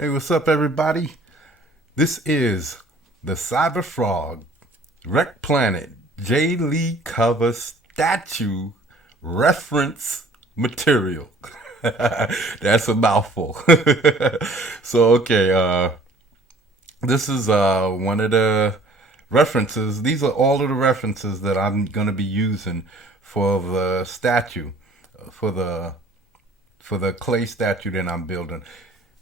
Hey, what's up, everybody? This is the CyberFrog REKT Planet JAE cover statue reference material. That's a mouthful. So, this is one of the references. These are all of the references that I'm gonna be using for the statue, for the for the clay statue that I'm building.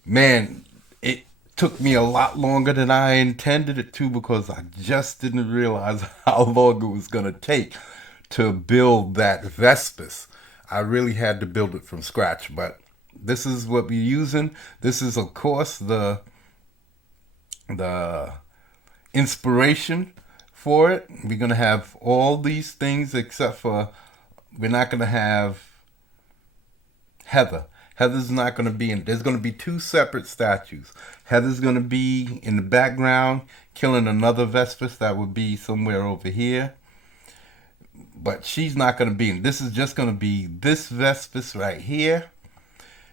Man, it took me a lot longer than I intended it to because I just didn't realize how long it was going to take to build that Vespis. I really had to build it from scratch, but this is what we're using. This is, of course, the inspiration for it. We're going to have all these things except for we're not going to have Heather. Heather's not going to be in. There's going to be two separate statues. Heather's going to be in the background killing another Vespis that would be somewhere over here. But she's not going to be in. This is just going to be this Vespis right here,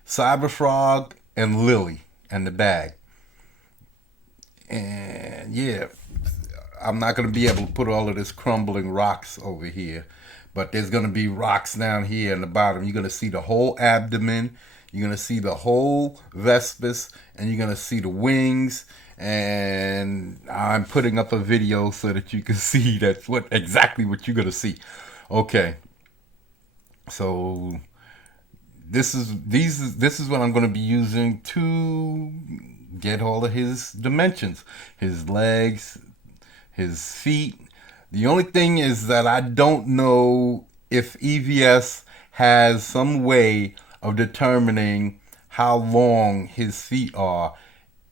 CyberFrog, and Lily, and the bag. And yeah, I'm not going to be able to put all of this crumbling rocks over here. But there's going to be rocks down here in the bottom. You're going to see the whole abdomen. You're going to see the whole Vespis. And you're going to see the wings. And I'm putting up a video so that you can see that's exactly what you're going to see. Okay. So this is what I'm going to be using to get all of his dimensions. His legs, his feet. The only thing is that I don't know if EVS has some way of determining how long his feet are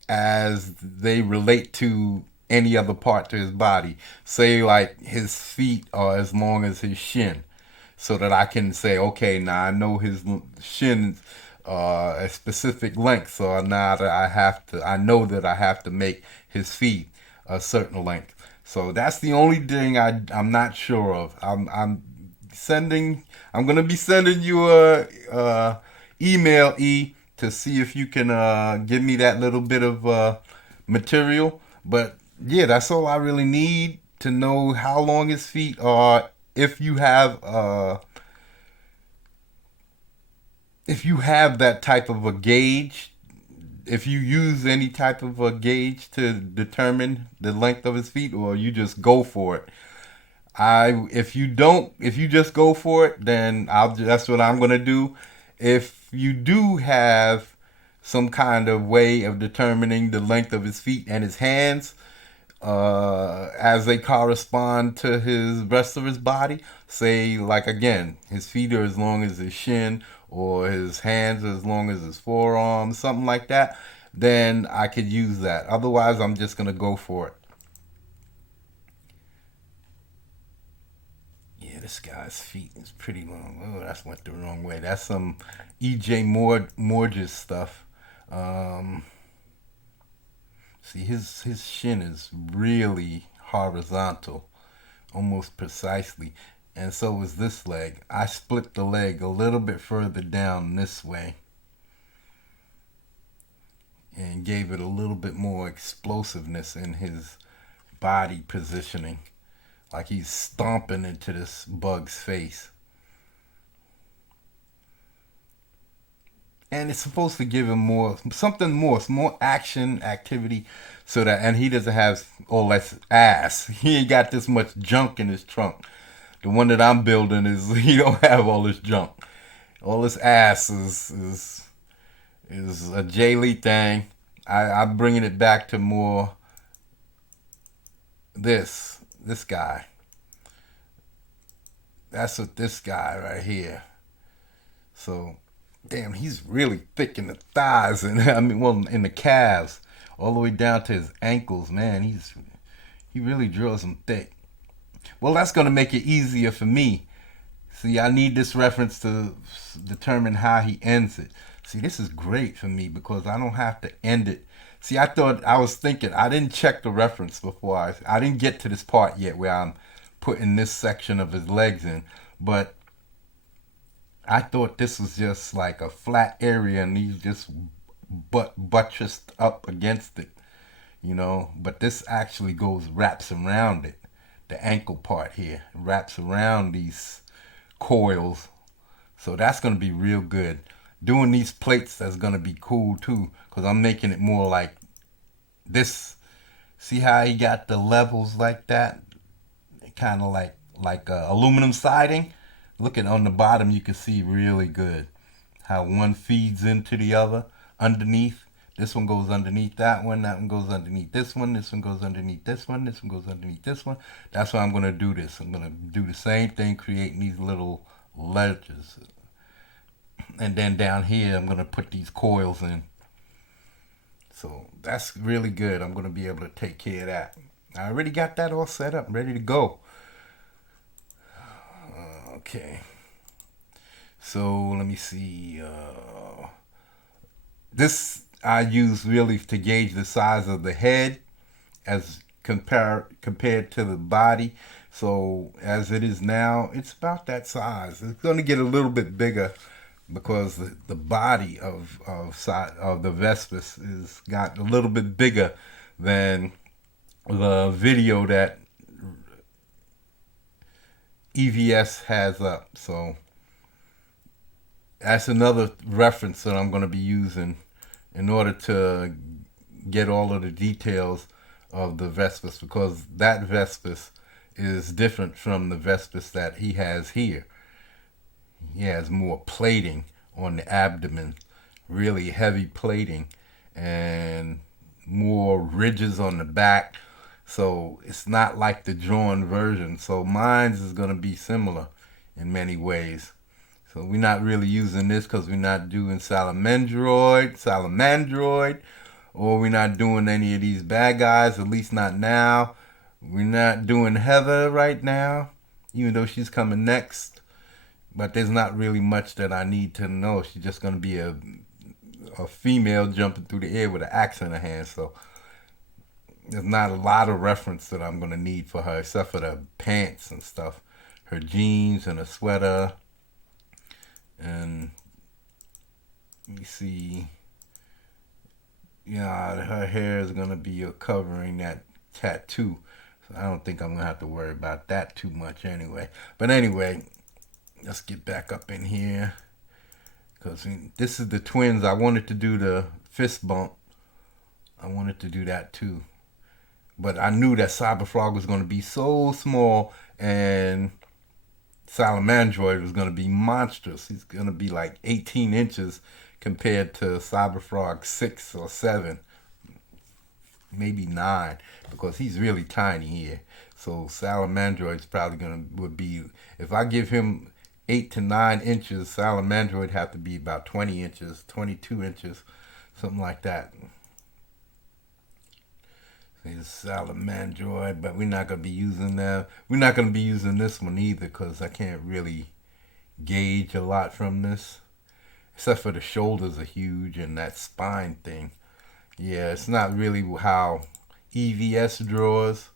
as they relate to any other part to his body. Say like his feet are as long as his shin, so that I can say, okay, now I know his shin a specific length, so now that I know that I have to make his feet a certain length. So that's the only thing I'm not sure of. I'm gonna be sending you a email to see if you can give me that little bit of material. But yeah, that's all I really need to know how long his feet are. If you have that type of a gauge, if you use any type of a gauge to determine the length of his feet, or you just go for it. If you just go for it, then that's what I'm gonna do. If you do have some kind of way of determining the length of his feet and his hands, as they correspond to his rest of his body, say like again, his feet are as long as his shin, or his hands are as long as his forearms, something like that, then I could use that. Otherwise, I'm just gonna go for it. Yeah, this guy's feet is pretty long. Oh, that's went the wrong way. That's some EJ Morges stuff. Um, See, his shin is really horizontal, almost precisely. And so is this leg. I split the leg a little bit further down this way and gave it a little bit more explosiveness in his body positioning, like he's stomping into this bug's face. And it's supposed to give him more action, activity, so that, and he doesn't have all that ass. He ain't got this much junk in his trunk. The one that I'm building is he don't have all this junk. All this ass is a JAE thing. I'm bringing it back to more this guy. That's what this guy right here. So, damn, he's really thick in the thighs and in the calves, all the way down to his ankles. Man, he really drills them thick. Well, that's gonna make it easier for me. See, I need this reference to determine how he ends it. See, this is great for me because I don't have to end it. See, I was thinking, I didn't check the reference before. I didn't get to this part yet where I'm putting this section of his legs in, but I thought this was just like a flat area and he's just buttressed up against it, you know. But this actually wraps around it. The ankle part here wraps around these coils, so that's gonna be real good. Doing these plates, that's gonna be cool too, because I'm making it more like this. See how he got the levels like that, kind of like aluminum siding. Look at on the bottom, you can see really good how one feeds into the other underneath. This one goes underneath that one goes underneath this one goes underneath this one goes underneath this one. That's why I'm going to do this. I'm going to do the same thing, creating these little ledges. And then down here, I'm going to put these coils in. So that's really good. I'm going to be able to take care of that. I already got that all set up, ready to go. Okay. So let me see. This I use really to gauge the size of the head as compared to the body. So as it is now, it's about that size. It's going to get a little bit bigger because the body of the Vespas is got a little bit bigger than the video that EVS has up. So that's another reference that I'm going to be using in order to get all of the details of the Vespas, because that Vespas is different from the Vespas that he has here. He has more plating on the abdomen, really heavy plating, and more ridges on the back. So it's not like the drawn version. So mine's is going to be similar in many ways. So we're not really using this because we're not doing Salamandroid, or we're not doing any of these bad guys, at least not now. We're not doing Heather right now, even though she's coming next. But there's not really much that I need to know. She's just going to be a female jumping through the air with an axe in her hand. So there's not a lot of reference that I'm going to need for her, except for the pants and stuff. Her jeans and a sweater. And let me see. Yeah, her hair is going to be covering that tattoo. So I don't think I'm going to have to worry about that too much anyway. But anyway, let's get back up in here. Because this is the twins. I wanted to do the fist bump. I wanted to do that too. But I knew that CYBERFROG was going to be so small and Salamandroid was going to be monstrous. He's going to be like 18 inches compared to CYBERFROG 6 or 7, maybe 9, because he's really tiny here. So Salamandroid's probably would be, if I give him 8 to 9 inches, Salamandroid have to be about 20 inches, 22 inches, something like that. There's Salamandroid, but we're not going to be using that. We're not going to be using this one either because I can't really gauge a lot from this. Except for the shoulders are huge and that spine thing. Yeah, it's not really how EVS draws.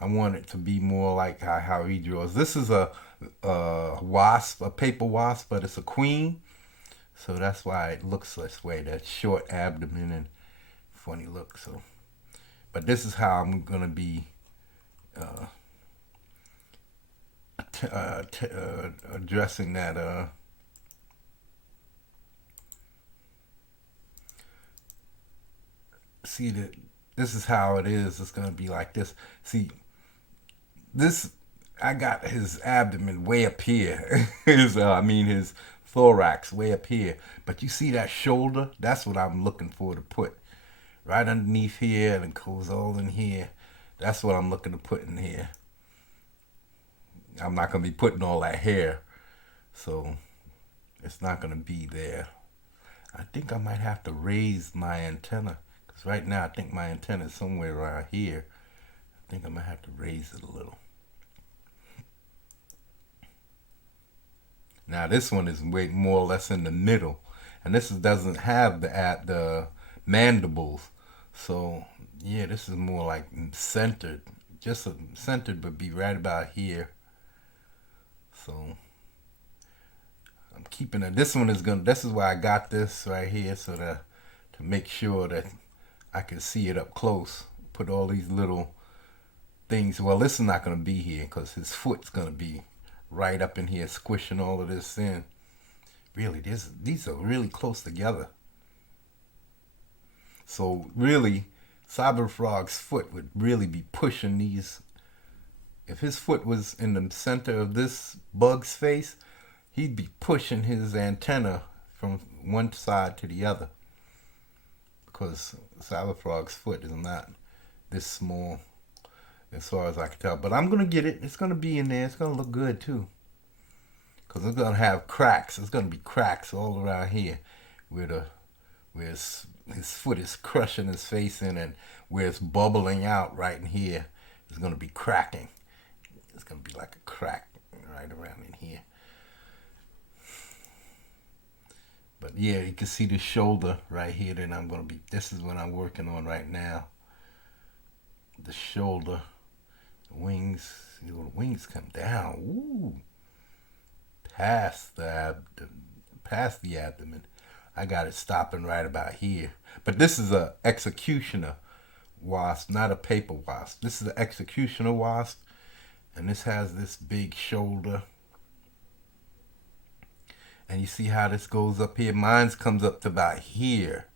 I want it to be more like how he draws. This is a wasp, a paper wasp, but it's a queen. So that's why it looks this way, that short abdomen and funny look. So, but this is how I'm going to be addressing that. See that this is how it is. It's going to be like this. See, this, I got his abdomen way up here. His thorax way up here. But you see that shoulder? That's what I'm looking for to put right underneath here, and it goes all in here. That's what I'm looking to put in here. I'm not going to be putting all that hair, so it's not going to be there. I think I might have to raise my antenna, because right now I think my antenna is somewhere around here. I think I might have to raise it a little. Now this one is way more or less in the middle, and this doesn't have the mandibles. So yeah, this is more like centered, just centered, but be right about here. So I'm keeping it. This one is gonna. This is why I got this right here, so to make sure that I can see it up close. Put all these little things. Well, this is not going to be here because his foot's going to be right up in here squishing all of this in. Really, these are really close together. So really, CYBERFROG's foot would really be pushing these. If his foot was in the center of this bug's face, he'd be pushing his antenna from one side to the other. Because CYBERFROG's foot is not this small as far as I can tell. But I'm going to get it. It's going to be in there. It's going to look good too. Because it's going to have cracks. It's going to be cracks all around here where his foot is crushing his face in, and where it's bubbling out right in here is going to be cracking. It's going to be like a crack right around in here. But yeah, you can see the shoulder right here. Then this is what I'm working on right now. The shoulder, the wings, the wings come down. Ooh. Past the abdomen. I got it stopping right about here. But this is a executioner wasp, not a paper wasp. This is an executioner wasp. And this has this big shoulder. And you see how this goes up here? Mine comes up to about here.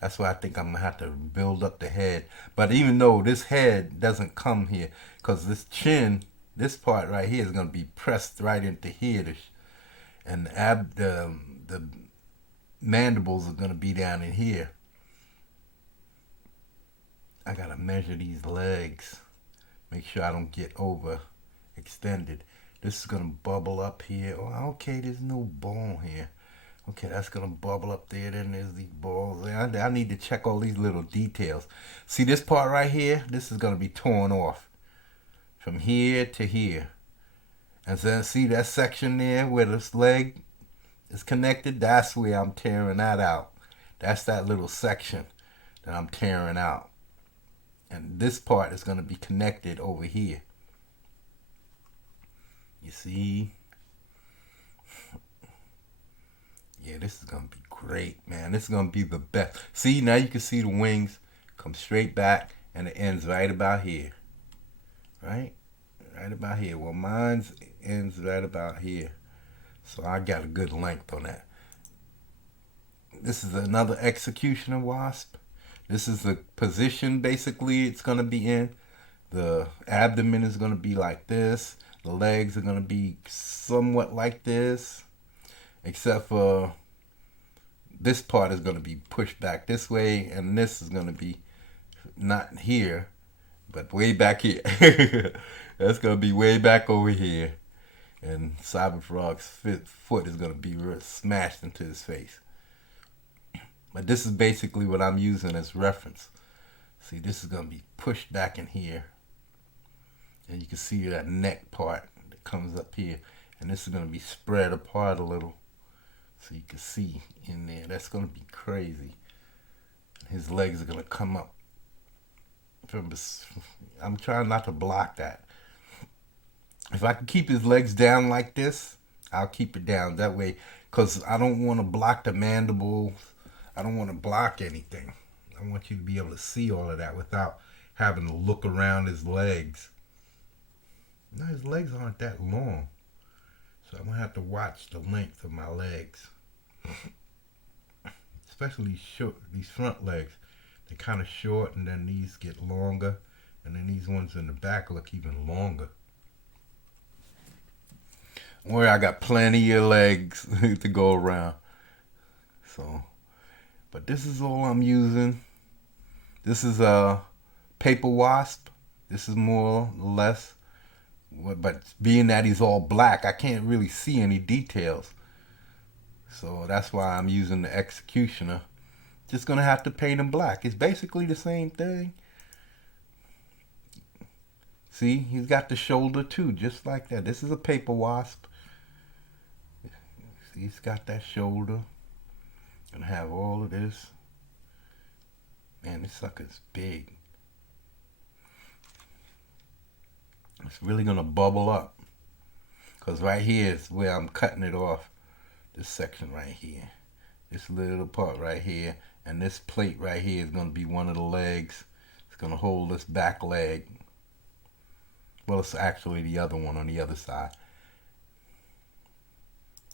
That's why I think I'm going to have to build up the head. But even though this head doesn't come here, because this chin, this part right here is going to be pressed right into here. And the mandibles are going to be down in here. I got to measure these legs. Make sure I don't get overextended. This is going to bubble up here. Oh, okay, there's no ball here. Okay, that's going to bubble up there. Then there's these balls. I need to check all these little details. See this part right here? This is going to be torn off from here to here. And then see that section there where this leg is connected? That's where I'm tearing that out. That's that little section that I'm tearing out. And this part is going to be connected over here. You see? Yeah, this is going to be great, man. This is going to be the best. See, now you can see the wings come straight back and it ends right about here. Right? Right about here. Well, mine ends right about here. So I got a good length on that. This is another executioner wasp. This is the position basically it's going to be in. The abdomen is going to be like this. The legs are going to be somewhat like this. Except for this part is going to be pushed back this way. And this is going to be not here, but way back here. That's going to be way back over here. And CYBERFROG's foot is going to be smashed into his face. But this is basically what I'm using as reference. See, this is going to be pushed back in here. And you can see that neck part that comes up here. And this is going to be spread apart a little. So you can see in there. That's going to be crazy. His legs are going to come up. I'm trying not to block that. If I can keep his legs down like this, I'll keep it down that way. Because I don't want to block the mandibles. I don't want to block anything. I want you to be able to see all of that without having to look around his legs. Now his legs aren't that long. So I'm going to have to watch the length of my legs. Especially these front legs. They're kind of short, and then these get longer. And then these ones in the back look even longer. Where I got plenty of legs to go around. So, but this is all I'm using. This is a paper wasp. This is more or less. But being that he's all black, I can't really see any details. So that's why I'm using the executioner. Just going to have to paint him black. It's basically the same thing. See, he's got the shoulder too, just like that. This is a paper wasp. See, he's got that shoulder. Gonna have all of this. Man, this sucker's big. It's really gonna bubble up. Because right here is where I'm cutting it off. This section right here. This little part right here. And this plate right here is going to be one of the legs. It's going to hold this back leg. Well, it's actually the other one on the other side.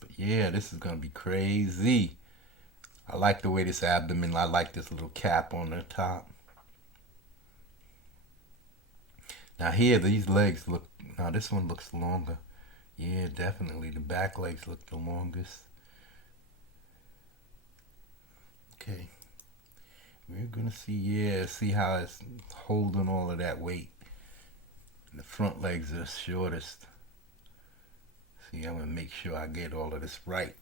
But yeah, this is going to be crazy. I like the way this abdomen, I like this little cap on the top. Now here, these legs look, now this one looks longer. Yeah, definitely. The back legs look the longest. Okay. We're going to see, yeah, see how it's holding all of that weight. And the front legs are the shortest. See, I'm going to make sure I get all of this right.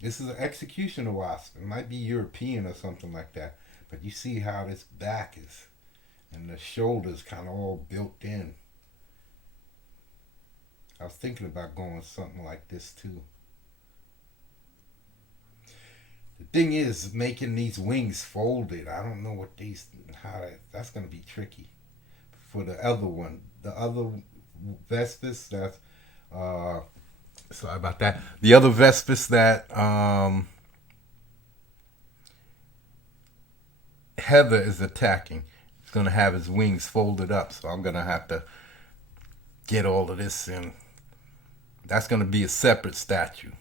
This is an executioner wasp. It might be European or something like that. But you see how this back is. And the shoulders kind of all built in. I was thinking about going something like this too. The thing is, making these wings folded. I don't know what these, that's going to be tricky. For the other one, the other Vespis, that's, sorry about that. The other Vespis that Heather is attacking, he's going to have his wings folded up. So I'm going to have to get all of this in. That's going to be a separate statue.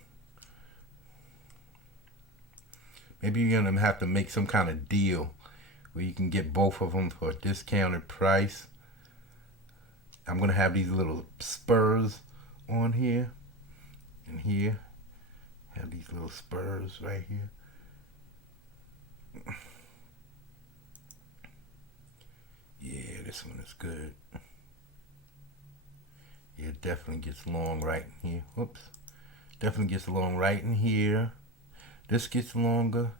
Maybe you're going to have to make some kind of deal where you can get both of them for a discounted price. I'm going to have these little spurs on here and here. Have these little spurs right here. Yeah, this one is good. Yeah, it definitely gets long right in here. Whoops. Definitely gets long right in here. This gets longer.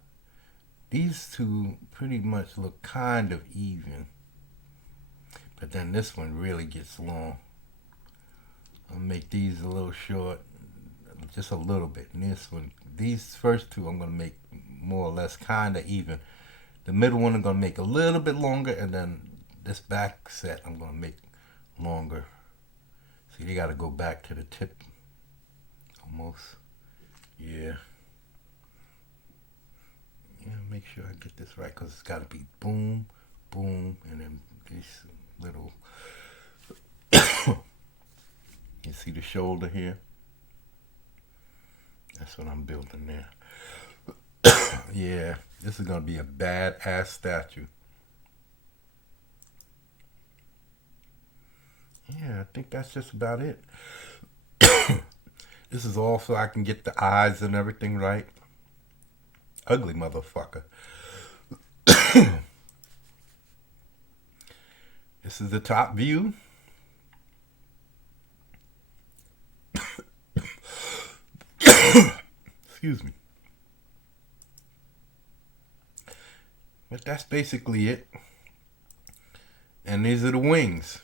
These two pretty much look kind of even. But then this one really gets long. I'll make these a little short. Just a little bit. And this one, these first two I'm going to make more or less kind of even. The middle one I'm going to make a little bit longer. And then this back set I'm going to make longer. See, you got to go back to the tip. Almost. Yeah. Yeah, make sure I get this right, because it's got to be boom, boom, and then these little, you see the shoulder here? That's what I'm building there. Yeah, this is going to be a badass statue. Yeah, I think that's just about it. This is all so I can get the eyes and everything right. Ugly motherfucker. This is the top view. Excuse me. But that's basically it. And these are the wings.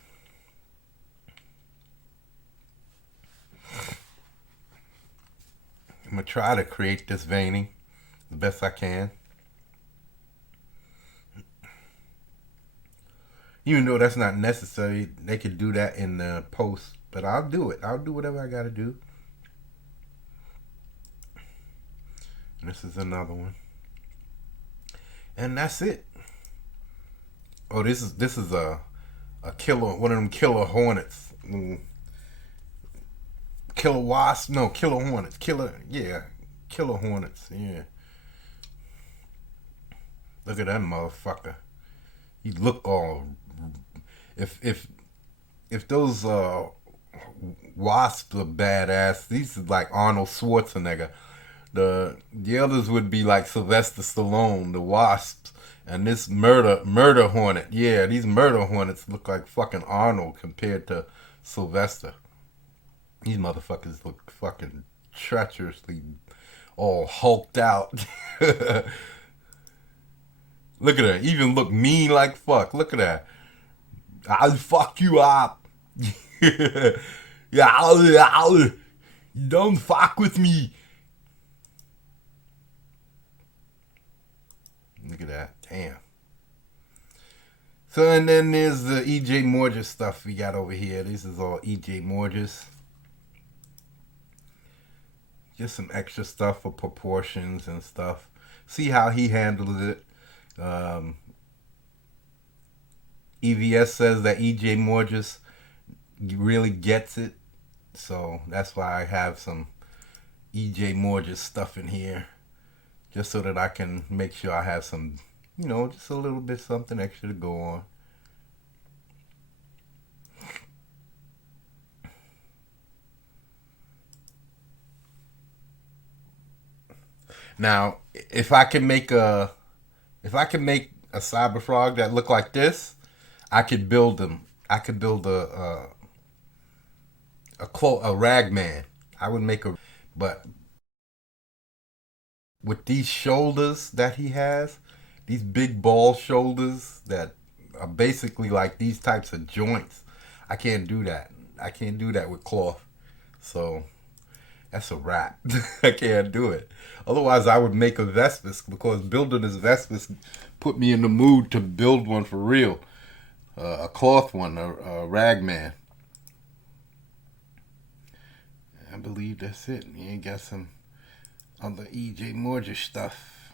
I'm going to try to create this veining the best I can. Even though that's not necessary, they could do that in the post. But I'll do it. I'll do whatever I got to do. And this is another one. And that's it. Oh, this is a killer, one of them killer hornets. Killer wasp? No, killer hornets. Killer hornets. Yeah. Look at that motherfucker. He look all. If those wasps are badass, these are like Arnold Schwarzenegger. The others would be like Sylvester Stallone, the wasps, and this murder hornet. Yeah, these murder hornets look like fucking Arnold compared to Sylvester. These motherfuckers look fucking treacherously all hulked out. Look at that. Even look mean like fuck. Look at that. I'll fuck you up. Yeah, don't fuck with me. Look at that. Damn. So, and then there's the E.J. Morges stuff we got over here. This is all E.J. Morges. Just some extra stuff for proportions and stuff. See how he handles it. Um, EVS says that EJ Moore just really gets it. So that's why I have some EJ Moore just stuff in here. Just so that I can make sure I have some, just a little bit something extra to go on. Now, if I can make a CYBERFROG that look like this, I could build them. I could build a ragman. I would make a, but with these shoulders that he has, these big ball shoulders that are basically like these types of joints, I can't do that. I can't do that with cloth. So that's a wrap. I can't do it. Otherwise, I would make a Vespas, because building this Vespas put me in the mood to build one for real. A cloth one, a ragman. I believe that's it. You got some other EJ Mortgage stuff.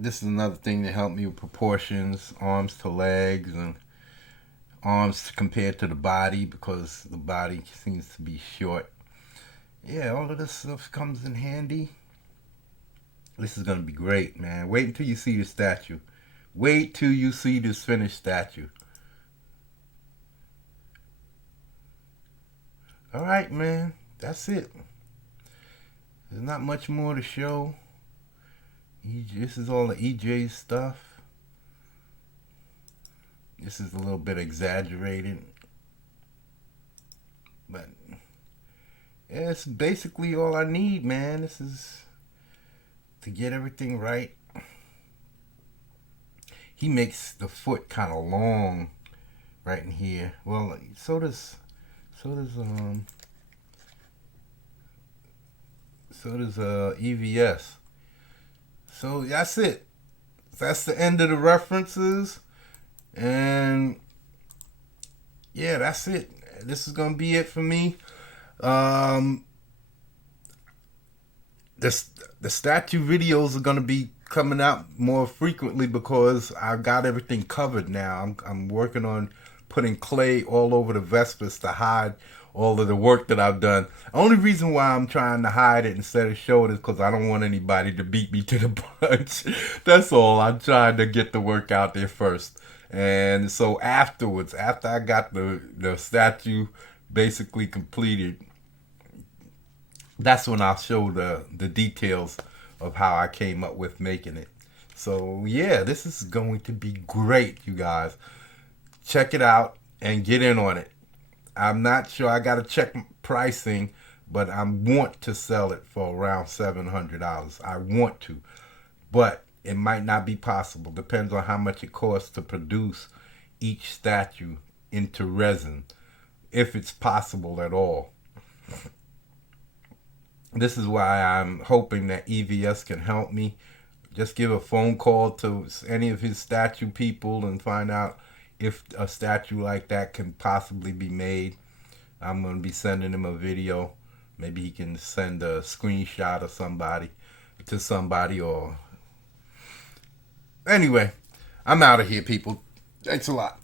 This is another thing to help me with proportions, arms to legs, and arms compared to the body, because the body seems to be short. Yeah, all of this stuff comes in handy. This is going to be great, man. Wait until you see the statue. Wait till you see this finished statue. All right, man. That's it. There's not much more to show. This is all the EJ stuff. This is a little bit exaggerated, but yeah, it's basically all I need, man. This is to get everything right. He makes the foot kind of long right in here. Well, so does EVS. So that's it. That's the end of the references. And yeah, that's it. This is gonna be it for me. The statue videos are gonna be coming out more frequently, because I've got everything covered now. I'm working on putting clay all over the Vespas to hide all of the work that I've done. The only reason why I'm trying to hide it instead of show it is because I don't want anybody to beat me to the punch. That's all. I'm trying to get the work out there first. And so afterwards, after I got the statue basically completed, that's when I'll show the details of how I came up with making it. So yeah, this is going to be great, you guys. Check it out and get in on it. I'm not sure, I gotta check pricing, but I want to sell it for around $700. I want to, but it might not be possible. Depends on how much it costs to produce each statue into resin, if it's possible at all. This is why I'm hoping that EVS can help me. Just give a phone call to any of his statue people and find out if a statue like that can possibly be made. I'm going to be sending him a video. Maybe he can send a screenshot of somebody to somebody, or anyway, I'm out of here, people. Thanks a lot.